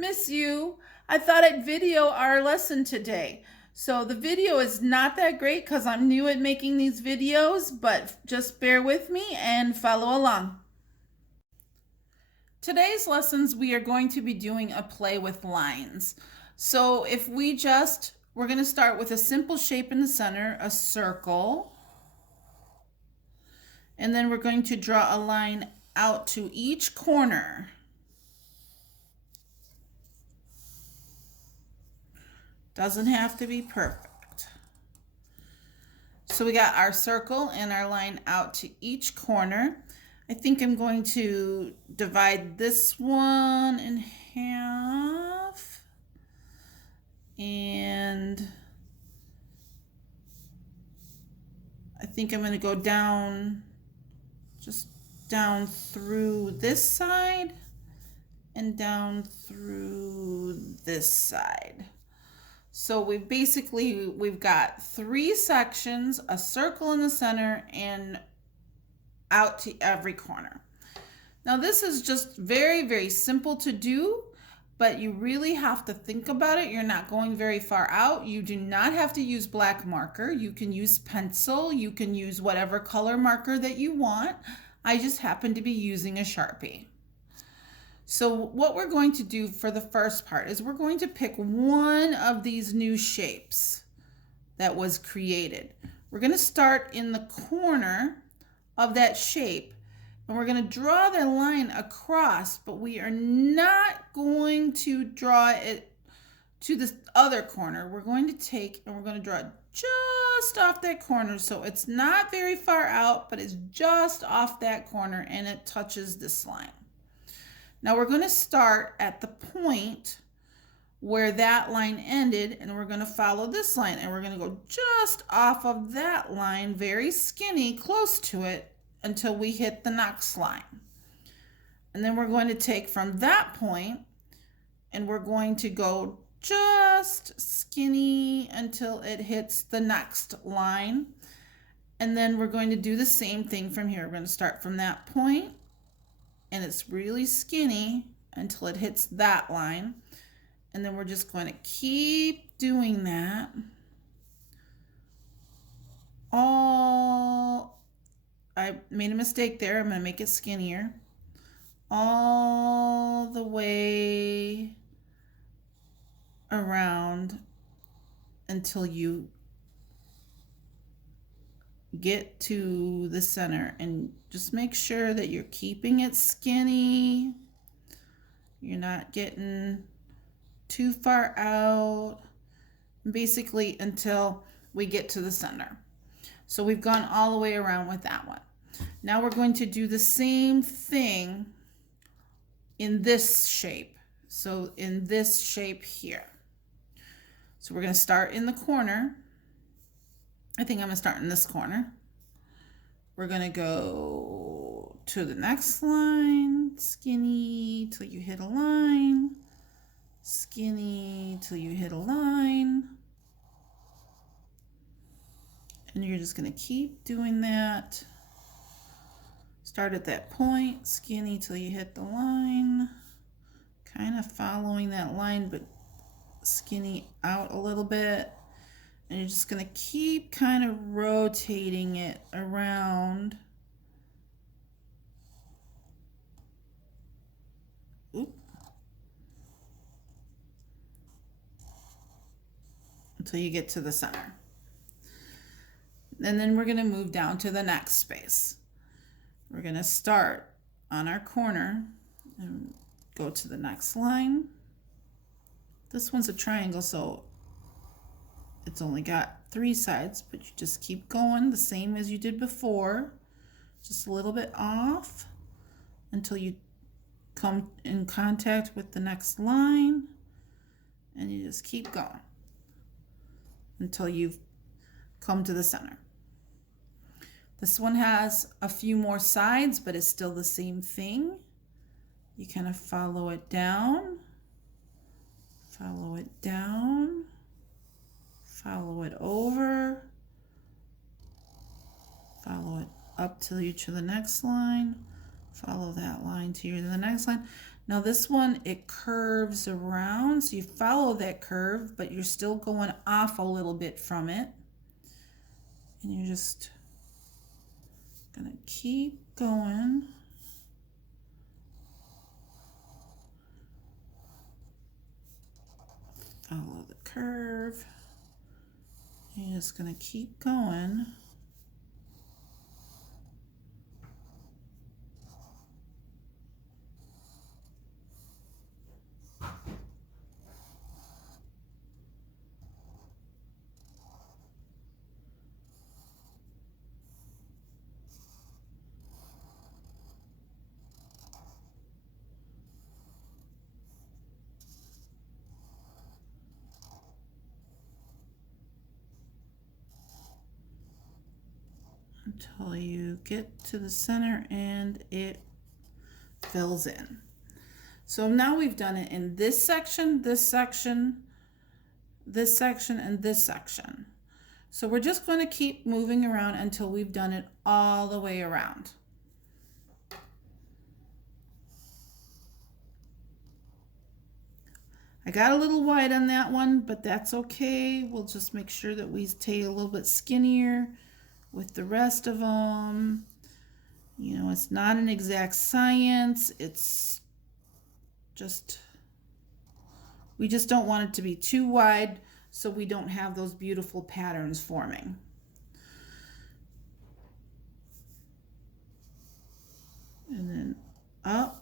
Miss you. I thought I'd video our lesson today. So the video is not that great because I'm new at making these videos, but just bear with me and follow along. Today's lessons, we are going to be doing a play with lines. So if we're going to start with a simple shape in the center, a circle, and then we're going to draw a line out to each corner. Doesn't have to be perfect. So we got our circle and our line out to each corner. I think I'm going to divide this one in half. And I think I'm going to go down, just down through this side and down through this side. So we've got three sections, a circle in the center and out to every corner. Now this is just very, very simple to do, but you really have to think about it. You're not going very far out. You do not have to use black marker. You can use pencil. You can use whatever color marker that you want. I just happen to be using a Sharpie. So what we're going to do for the first part is we're going to pick one of these new shapes that was created. We're going to start in the corner of that shape and we're going to draw the line across, but we are not going to draw it to this other corner. We're going to take and we're going to draw it just off that corner, so it's not very far out, but it's just off that corner and it touches this line. Now we're going to start at the point where that line ended and we're going to follow this line and we're going to go just off of that line, very skinny, close to it until we hit the next line. And then we're going to take from that point and we're going to go just skinny until it hits the next line. And then we're going to do the same thing from here. We're going to start from that point and it's really skinny until it hits that line. And then we're just going to keep doing that I made a mistake there. I'm going to make it skinnier all the way around until you get to the center, and just make sure that you're keeping it skinny. You're not getting too far out, basically until we get to the center. So we've gone all the way around with that one. Now we're going to do the same thing in this shape. So in this shape here. So we're going to start in the corner. I think I'm going to start in this corner. We're going to go to the next line, skinny till you hit a line, skinny till you hit a line. And you're just going to keep doing that. Start at that point, skinny till you hit the line, kind of following that line, but skinny out a little bit. And you're just going to keep kind of rotating it around. Oop. Until you get to the center. And then we're going to move down to the next space. We're going to start on our corner and go to the next line. This one's a triangle, so it's only got 3 sides, but you just keep going the same as you did before, just a little bit off until you come in contact with the next line, and you just keep going until you've come to the center. This one has a few more sides, but it's still the same thing. You kind of follow it down, follow it down, follow it over, follow it up till you to the next line, follow that line to the next line. Now this one, it curves around, so you follow that curve, but you're still going off a little bit from it. And you're just gonna keep going. Follow the curve. You're just gonna keep going. Until you get to the center and it fills in. So now we've done it in this section, this section, this section, and this section. So we're just going to keep moving around until we've done it all the way around. I got a little wide on that one, but that's okay. We'll just make sure that we stay a little bit skinnier with the rest of them. You know, it's not an exact science. It's just, we just don't want it to be too wide so we don't have those beautiful patterns forming. And then up.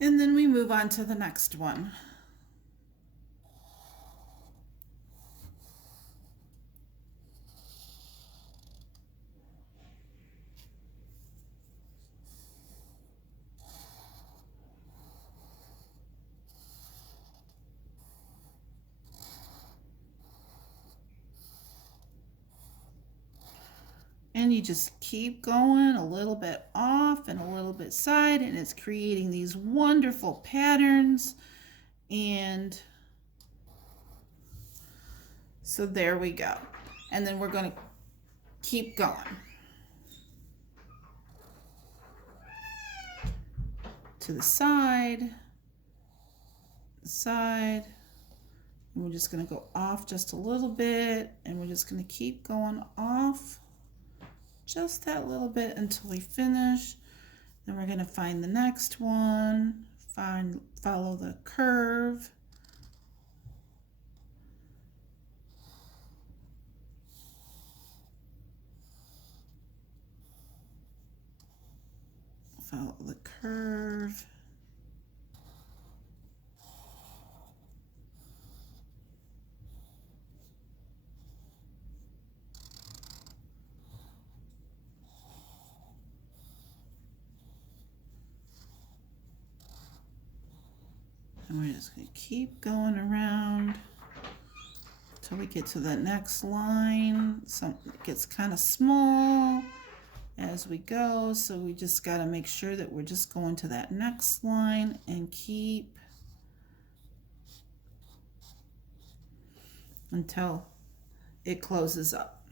And then we move on to the next one. And you just keep going a little bit off and a little bit side, and it's creating these wonderful patterns. And so there we go. And then we're going to keep going. To the side, and we're just going to go off just a little bit, and we're just going to keep going off just that little bit until we finish. Then we're going to find the next one, follow the curve, follow the curve. And we're just going to keep going around until we get to the next line. Something gets kind of small as we go, so we just got to make sure that we're just going to that next line and keep until it closes up.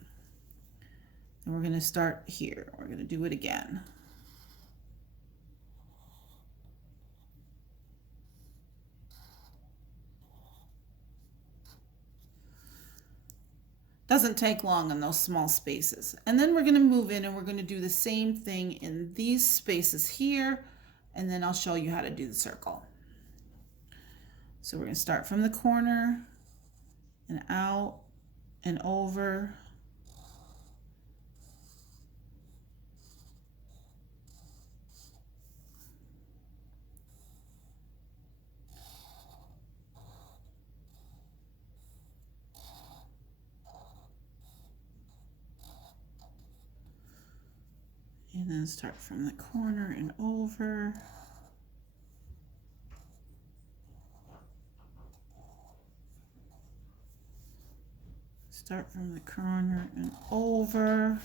And we're going to start here. We're going to do it again. Doesn't take long in those small spaces. And then we're going to move in and we're going to do the same thing in these spaces here, and then I'll show you how to do the circle. So we're going to start from the corner and out and over. And then start from the corner and over. Start from the corner and over.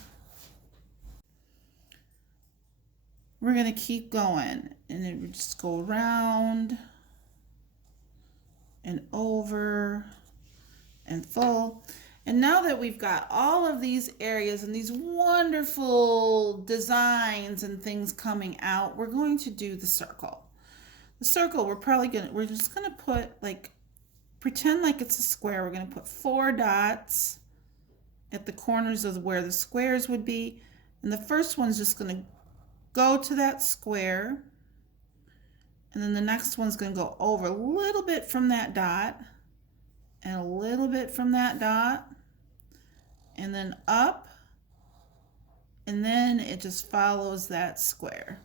We're going to keep going, and it would just go around and over and full. And now that we've got all of these areas and these wonderful designs and things coming out, we're going to do the circle. The circle, we're just gonna put like, pretend like it's a square. We're gonna put 4 dots at the corners of where the squares would be. And the first one's just gonna go to that square. And then the next one's gonna go over a little bit from that dot and a little bit from that dot, and then up, and then it just follows that square.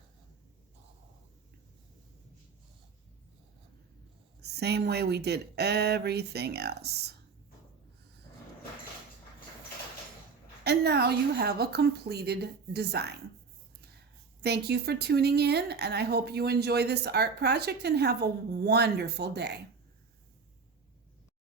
Same way we did everything else. And now you have a completed design. Thank you for tuning in, and I hope you enjoy this art project and have a wonderful day.